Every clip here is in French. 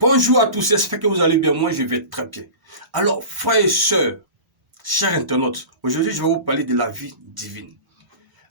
Bonjour à tous, j'espère que vous allez bien. Moi, je vais très bien. Alors, frères et sœurs, chers internautes, aujourd'hui, je vais vous parler de la vie divine.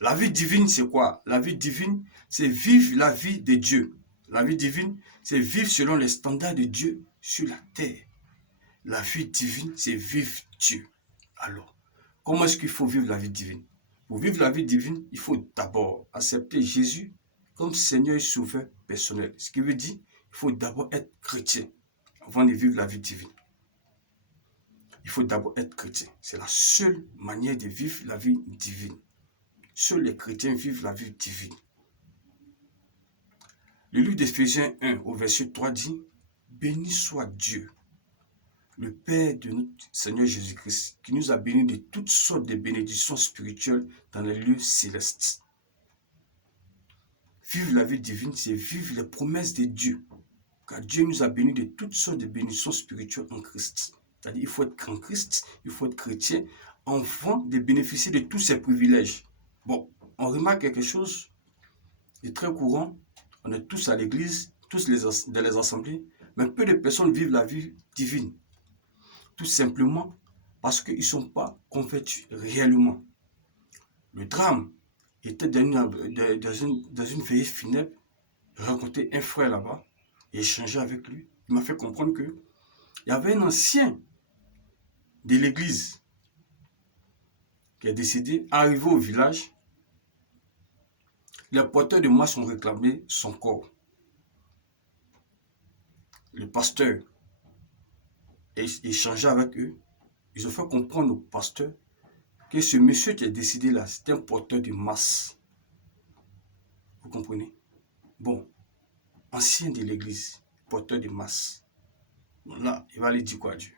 La vie divine, c'est quoi? La vie divine, c'est vivre la vie de Dieu. La vie divine, c'est vivre selon les standards de Dieu sur la terre. La vie divine, c'est vivre Dieu. Alors, comment est-ce qu'il faut vivre la vie divine? Pour vivre la vie divine, il faut d'abord accepter Jésus comme Seigneur et Sauveur personnel. Ce qui veut dire, il faut d'abord être chrétien avant de vivre la vie divine. Il faut d'abord être chrétien. C'est la seule manière de vivre la vie divine. Seuls les chrétiens vivent la vie divine. Le livre d'Éphésiens 1 au verset 3 dit, béni soit Dieu, le Père de notre Seigneur Jésus-Christ, qui nous a bénis de toutes sortes de bénédictions spirituelles dans les lieux célestes. Vivre la vie divine, c'est vivre les promesses de Dieu. Car Dieu nous a bénis de toutes sortes de bénédictions spirituelles en Christ. C'est-à-dire, il faut être en Christ, il faut être chrétien, afin de bénéficier de tous ces privilèges. Bon, on remarque quelque chose de très courant. On est tous à l'église, tous dans les assemblées, mais peu de personnes vivent la vie divine. Tout simplement parce qu'ils ne sont pas convertis réellement. Le drame était dans une veillée funèbre. J'ai rencontré un frère là-bas et échangé avec lui. Il m'a fait comprendre qu'il y avait un ancien de l'église qui est décédé. Arrivé au village, les porteurs de masse ont réclamé son corps. Le pasteur a échangé avec eux. Ils ont fait comprendre au pasteur que ce monsieur qui est décédé là, c'est un porteur de masse. Vous comprenez? Bon, ancien de l'église, porteur de masse. Bon, là, il va aller dire quoi à Dieu?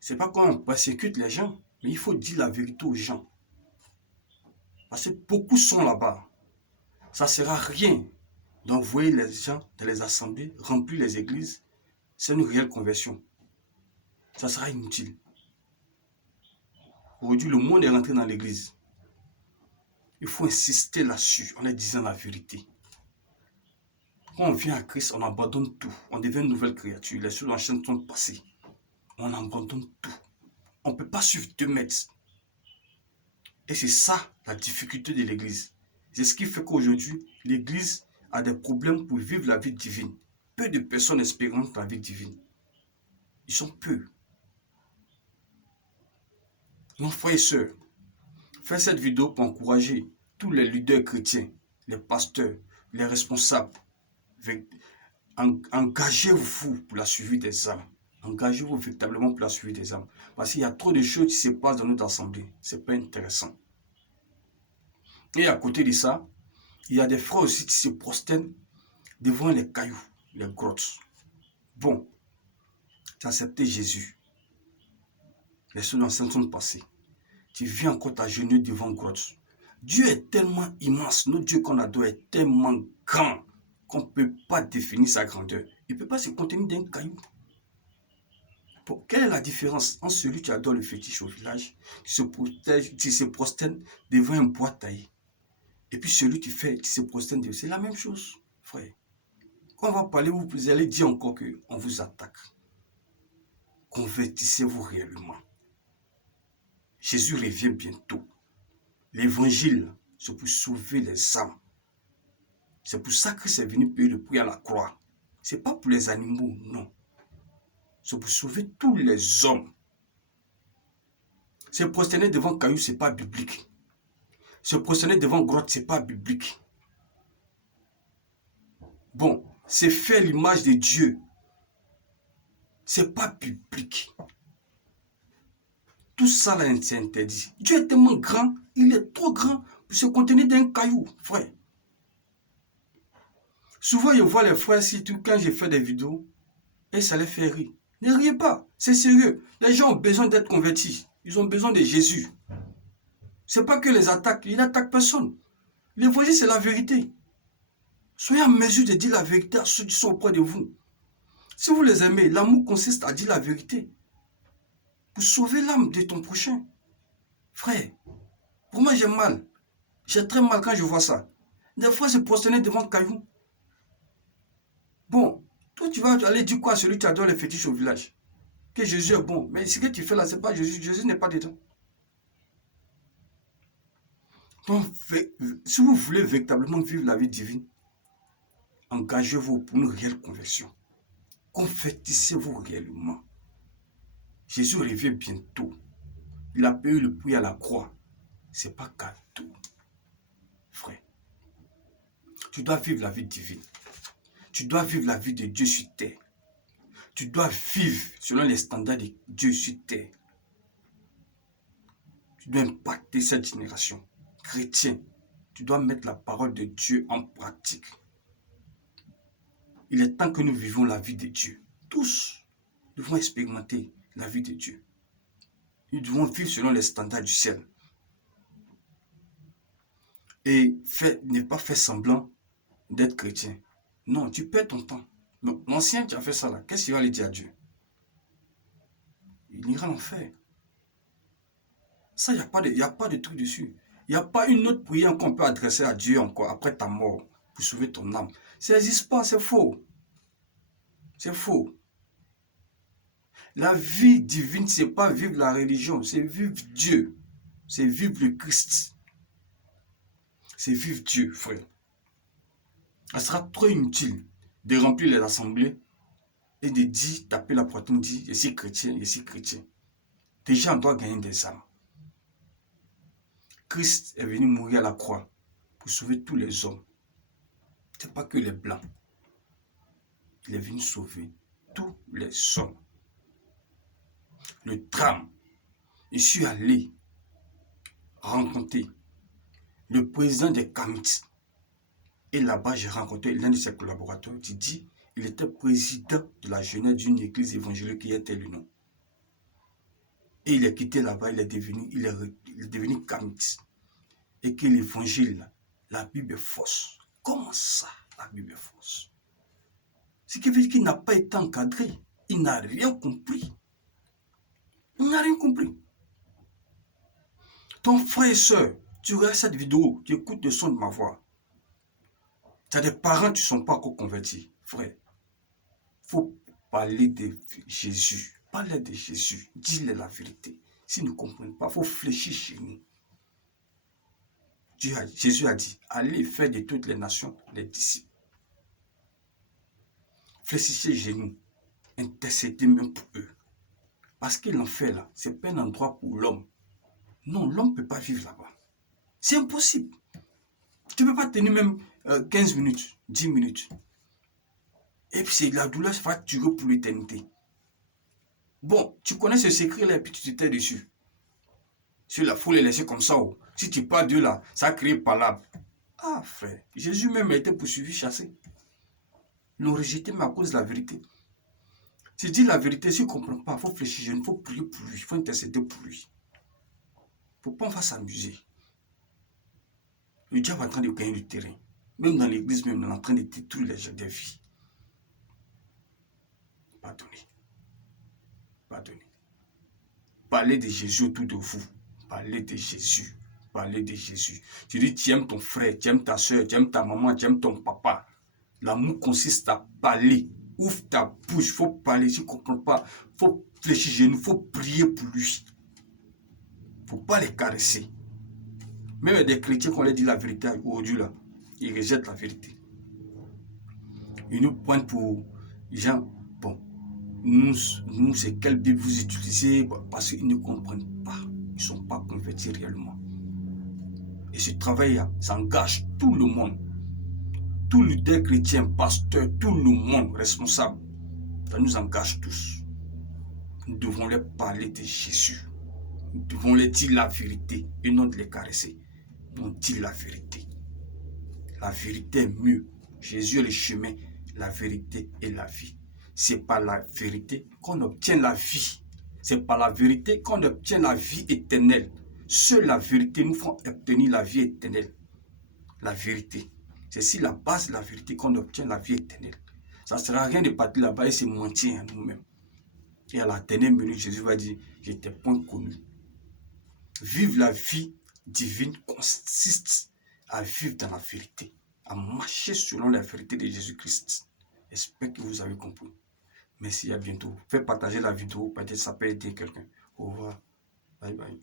C'est pas quand on persécute les gens, mais il faut dire la vérité aux gens. Parce que beaucoup sont là-bas. Ça ne sert à rien d'envoyer les gens dans les assemblées, remplir les églises. C'est une réelle conversion. Ça sera inutile. Aujourd'hui, le monde est rentré dans l'église. Il faut insister là-dessus en leur disant la vérité. Quand on vient à Christ, on abandonne tout. On devient une nouvelle créature. Les choses en chaîne sont passées. On abandonne tout. On ne peut pas suivre 2 mètres. Et c'est ça la difficulté de l'église. C'est ce qui fait qu'aujourd'hui, l'église a des problèmes pour vivre la vie divine. Peu de personnes expérimentent la vie divine. Ils sont peu. Mon frère et soeur, faites cette vidéo pour encourager tous les leaders chrétiens, les pasteurs, les responsables. Engagez-vous pour la suivi des âmes. Engagez-vous véritablement pour la suivi des âmes. Parce qu'il y a trop de choses qui se passent dans notre assemblée. Ce n'est pas intéressant. Et à côté de ça, il y a des frères aussi qui se prosternent devant les cailloux, les grottes. Bon, tu as accepté Jésus. Les choses anciennes sont passées. Tu viens encore t'agenouiller devant une grotte. Dieu est tellement immense, notre Dieu qu'on adore est tellement grand qu'on ne peut pas définir sa grandeur. Il ne peut pas se contenir d'un caillou. Bon, quelle est la différence entre celui qui adore le fétiche au village, qui se prosterne devant un bois taillé, et puis celui qui se prosterne devant... C'est la même chose, frère. Quand on va parler, vous allez dire encore qu'on vous attaque. Convertissez-vous réellement. Jésus revient bientôt. L'évangile, c'est pour sauver les âmes. C'est pour ça que c'est venu payer le prix à la croix. Ce n'est pas pour les animaux, non. C'est pour sauver tous les hommes. Se prosterner devant caillou, ce n'est pas biblique. Se prosterner devant grotte, ce n'est pas biblique. Bon, c'est faire l'image de Dieu. Ce n'est pas biblique. Tout ça là, c'est interdit. Dieu est tellement grand, il est trop grand pour se contenir d'un caillou, frère. Souvent, je vois les frères, surtout quand je fais des vidéos, et ça les fait rire. Ne riez pas, c'est sérieux. Les gens ont besoin d'être convertis. Ils ont besoin de Jésus. Ce n'est pas que les attaques, il n'attaque personne. L'évangile, c'est la vérité. Soyez en mesure de dire la vérité à ceux qui sont auprès de vous. Si vous les aimez, l'amour consiste à dire la vérité. Pour sauver l'âme de ton prochain. Frère, pour moi, j'ai mal. J'ai très mal quand je vois ça. Des fois, se prosterner devant le caillou. Bon, Toi, tu vas aller dire quoi à celui qui adore les fétiches au village? Que Jésus est bon. Mais ce que tu fais là, c'est pas Jésus. Jésus n'est pas dedans. Donc, si vous voulez véritablement vivre la vie divine, engagez-vous pour une réelle conversion. Convertissez-vous réellement. Jésus revient bientôt. Il a payé le prix à la croix. Ce n'est pas cadeau. Frère, tu dois vivre la vie divine. Tu dois vivre la vie de Dieu sur terre. Tu dois vivre selon les standards de Dieu sur terre. Tu dois impacter cette génération. Chrétien, tu dois mettre la parole de Dieu en pratique. Il est temps que nous vivions la vie de Dieu. Tous devons expérimenter la vie de Dieu. Nous devons vivre selon les standards du ciel. Et ne pas faire semblant d'être chrétien. Non, tu perds ton temps. L'ancien qui a fait ça là, qu'est-ce qu'il va aller dire à Dieu? Il ira en enfer. Ça, il n'y a pas de truc dessus. Il n'y a pas une autre prière qu'on peut adresser à Dieu encore après ta mort pour sauver ton âme. Ça n'existe pas, c'est faux. C'est faux. La vie divine, ce n'est pas vivre la religion, c'est vivre Dieu. C'est vivre le Christ. C'est vivre Dieu, frère. Ça sera trop inutile de remplir les assemblées et de dire, taper la poitrine, dire, je suis chrétien, je suis chrétien. Déjà, on doit gagner des âmes. Christ est venu mourir à la croix pour sauver tous les hommes. Ce n'est pas que les blancs. Il est venu sauver tous les hommes. Le drame, je suis allé rencontrer le président des Kamites. Et là-bas, j'ai rencontré l'un de ses collaborateurs qui dit qu'il était président de la jeunesse d'une église évangélique qui était le nom. Et il est quitté là-bas, il est devenu Kamite. Et que l'évangile, la Bible est fausse. Comment ça, la Bible est fausse? Ce qui veut dire qu'il n'a pas été encadré. Il n'a rien compris. Il n'a rien compris. Ton frère et soeur, tu regardes cette vidéo, tu écoutes le son de ma voix. Tu as des parents qui ne sont pas encore convertis. Frère, il faut parler de Jésus. Parlez de Jésus. Dis-leur la vérité. S'ils ne comprennent pas, il faut fléchir chez nous. Jésus a dit, allez faire de toutes les nations les disciples. Fléchissez chez nous. Intercédez même pour eux. Parce que l'enfer là, ce n'est pas un endroit pour l'homme. Non, l'homme ne peut pas vivre là-bas. C'est impossible. Tu ne peux pas tenir même 15 minutes, 10 minutes. Et puis la douleur va durer pour l'éternité. Bon, tu connais ce secret-là et puis tu te tais dessus. Sur la foule, les laisser comme ça. Oh. Si tu parles de là, ça crée palabre. Ah frère, Jésus même a été poursuivi, chassé. Ils l'ont rejeté, mais à cause de la vérité. Si tu dis la vérité, si tu ne comprends pas, il faut fléchir, il faut prier pour lui, il faut intercéder pour lui. Il ne faut pas en faire s'amuser. Le diable est en train de gagner du terrain. Même dans l'église, même, on est en train de détruire les gens des vies. Pardonnez. Pardonnez. Parlez de Jésus autour de vous. Parlez de Jésus. Parlez de Jésus. Tu dis, tu aimes ton frère, tu aimes ta soeur, tu aimes ta maman, tu aimes ton papa. L'amour consiste à parler. Ouvre ta bouche, il faut parler. Si tu ne comprends pas, il faut fléchir chez nous, il faut prier pour lui. Il ne faut pas les caresser. Même des chrétiens, qu'on leur dit la vérité aujourd'hui, là, ils rejettent la vérité. Ils nous pointent pour les gens, bon, nous c'est quelle Bible vous utilisez, parce qu'ils ne comprennent pas. Ils ne sont pas convertis réellement. Et ce travail-là, ça engage tout le monde. Tout leader chrétien, pasteur, tout le monde responsable. Ça nous engage tous. Nous devons leur parler de Jésus. Nous devons leur dire la vérité et non de les caresser. On dit la vérité. La vérité est mieux. Jésus est le chemin, la vérité et la vie. C'est par la vérité qu'on obtient la vie. C'est par la vérité qu'on obtient la vie éternelle. Seule la vérité nous fera obtenir la vie éternelle. La vérité. C'est si la base de la vérité qu'on obtient la vie éternelle. Ça ne sert à rien de partir là-bas et se mentir à nous-mêmes. Et à la dernière minute, Jésus va dire, je t'ai point connu. Vivre la vie divine consiste à vivre dans la vérité, à marcher selon la vérité de Jésus-Christ. J'espère que vous avez compris. Merci, à bientôt. Faites partager la vidéo, peut-être ça peut aider quelqu'un. Au revoir. Bye bye.